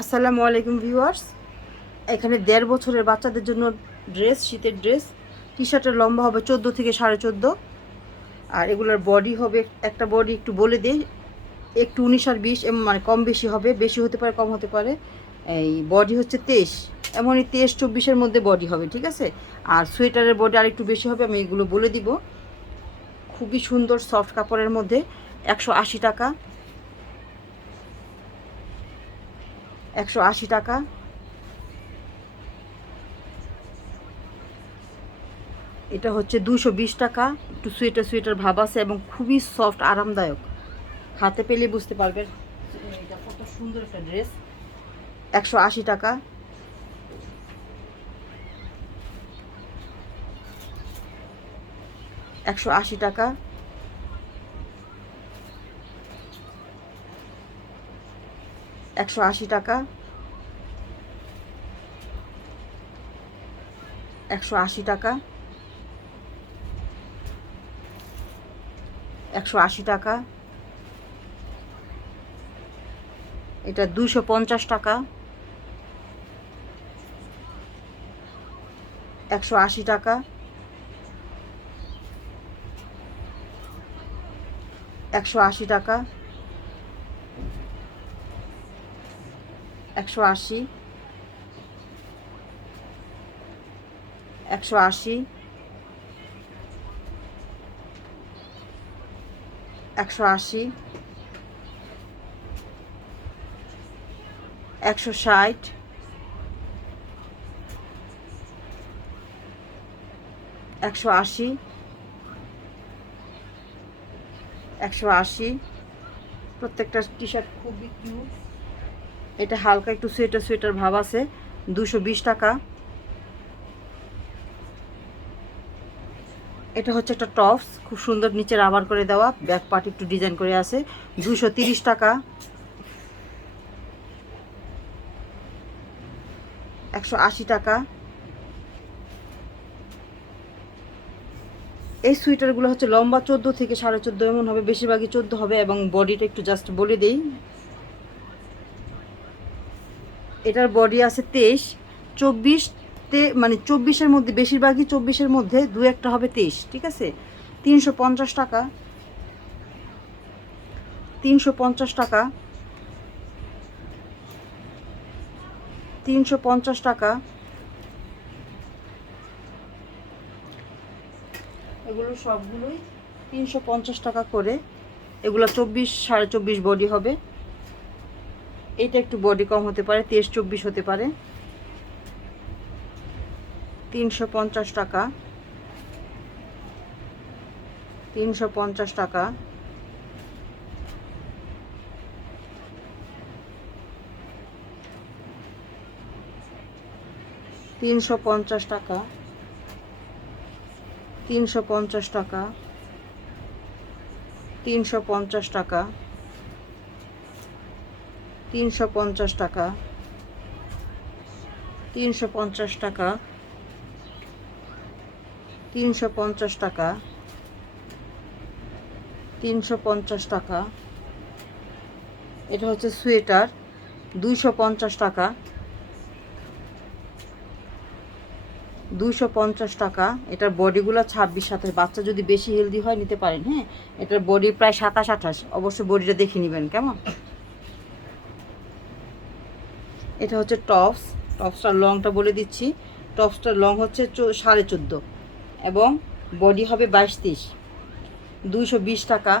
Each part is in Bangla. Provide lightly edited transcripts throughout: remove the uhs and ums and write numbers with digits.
আসসালামু আলাইকুম ভিউয়ার্স। এখানে 1.5 বছরের বাচ্চাদের জন্য ড্রেস, শীতের ড্রেস। টি শার্টের লম্বা হবে 14 থেকে 14.5, আর এগুলোর বডি হবে, একটা বডি একটু বলে দিই, একটু 19 আর 20 মানে কম বেশি হবে, বেশি হতে পারে কম হতে পারে। এই বডি হচ্ছে 23, এমনই 23-24-এর মধ্যে বডি হবে, ঠিক আছে। আর সোয়েটারের বডি আর একটু বেশি হবে, আমি এগুলো বলে দিব। খুবই সুন্দর সফট কাপড়ের মধ্যে। 180 টাকা, 180 টাকা। এটা হচ্ছে 220 টাকা। একটু সোয়েটার সোয়েটার ভাব আছে এবং খুবই সফট, আরামদায়ক। হাতে পেলে বুঝতে পারবেন এটা কত সুন্দর একটা ড্রেস। 180 টাকা, 180 টাকা, 180 টাকা, 180 টাকা, 180 টাকা। এটা 250 টাকা, 180 টাকা, 180 টাকা, 180, 180, 180, 160, 180, 180। প্রত্যেকটা টি শার্ট খুবই কিউট। এটা হালকা একটু সোয়েটার সোয়েটার ভাব আছে। 220 টাকা। এটা হচ্ছে একটা টপস, খুব সুন্দর, নিচে রাবার করে দেওয়া, ব্যাক পার্ট একটু ডিজাইন করে আছে। 230 টাকা, 180 টাকা। এই সুইটারগুলো হচ্ছে লম্বা 14 থেকে 14.5 এমন হবে, বেশিরভাগই 14 হবে, এবং বডিটা একটু জাস্ট বলে দেই, এটার বডি আছে 23, 24তে, মানে 24-এর মধ্যে, বেশিরভাগই 24-এর মধ্যে, দু একটা হবে 23, ঠিক আছে। 350 টাকা, 350 টাকা, 350 টাকা। এগুলো সবগুলোই 350 টাকা করে। এগুলো 24, 24.5 বডি হবে। এটা একটু বডি কম হতে পারে, 23-24 হতে পারে। 350 টাকা, 350 টাকা, 350 টাকা, 350 টাকা, 350 টাকা, 350 টাকা, 350 টাকা, 350 টাকা, 350 টাকা। এটা হচ্ছে সোয়েটার, 250 টাকা, 250 টাকা। এটার বডিগুলো 26 27, বাচ্চা যদি বেশি হেলদি হয় নিতে পারেন, হ্যাঁ। এটার বডি প্রায় 27 28, অবশ্যই বডিটা দেখে নেবেন কেমন। এটা হচ্ছে টপস। টপসটার লংটা বলে দিচ্ছি। টপসটার লং হচ্ছে 14.5 এবং বডি হবে 22-23। 220 টাকা।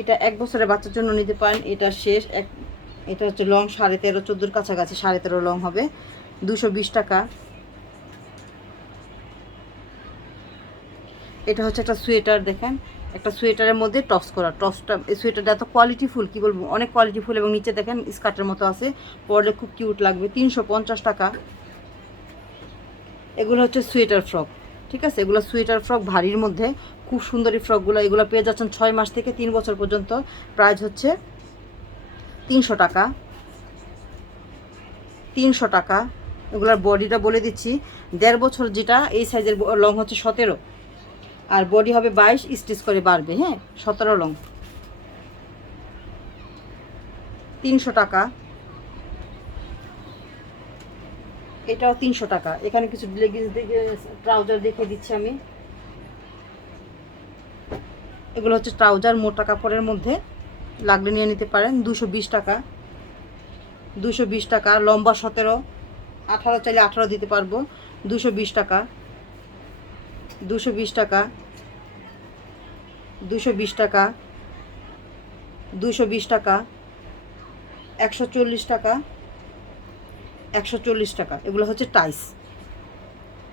এটা 1 বছরের বাচ্চার জন্য নিতে পারেন। এটা শেষ এক, এটা হচ্ছে লং 13.5 14-র কাছাকাছি, 13.5 লং হবে। 220 টাকা। এটা হচ্ছে একটা সোয়েটার, দেখেন, একটা সোয়েটারের মধ্যে টপস করা। টপসটা, এই সোয়েটারটা এত কোয়ালিটিফুল, কি বলবো, অনেক কোয়ালিটিফুল, এবং নিচে দেখেন স্কার্টের মতো আছে, পরলে খুব কিউট লাগবে। 350 টাকা। এগুলো হচ্ছে সোয়েটার ফ্রক, ঠিক আছে। এগুলো সোয়েটার ফ্রক, ভারীর মধ্যে খুব সুন্দরী ফ্রকগুলো। এগুলো পেয়ে যাচ্ছেন 6 মাস থেকে 3 বছর পর্যন্ত। প্রাইস হচ্ছে 300 টাকা, 300 টাকা। এগুলোর বডিটা বলে দিচ্ছি, 1.5 বছর যেটা, এই সাইজের লং হচ্ছে 17, আর বডি হবে 22, স্টিচ করে বাড়বে, হ্যাঁ, 17 লং। 300 টাকা। এটাও 300 টাকা। এখানে কিছু লেগিংস দেখে ট্রাউজার দেখিয়ে দিচ্ছি আমি। এগুলো হচ্ছে ট্রাউজার মোটা কাপড়ের মধ্যে, লাগলে নিয়ে নিতে পারেন। 220 টাকা, 220 টাকা। লম্বা 17, 18 চাইলে 18 দিতে পারবো। 220 টাকা, 220 টাকা, 220 টাকা, 220 টাকা, 140 টাকা, 140 টাকা। এগুলো হচ্ছে টাইস।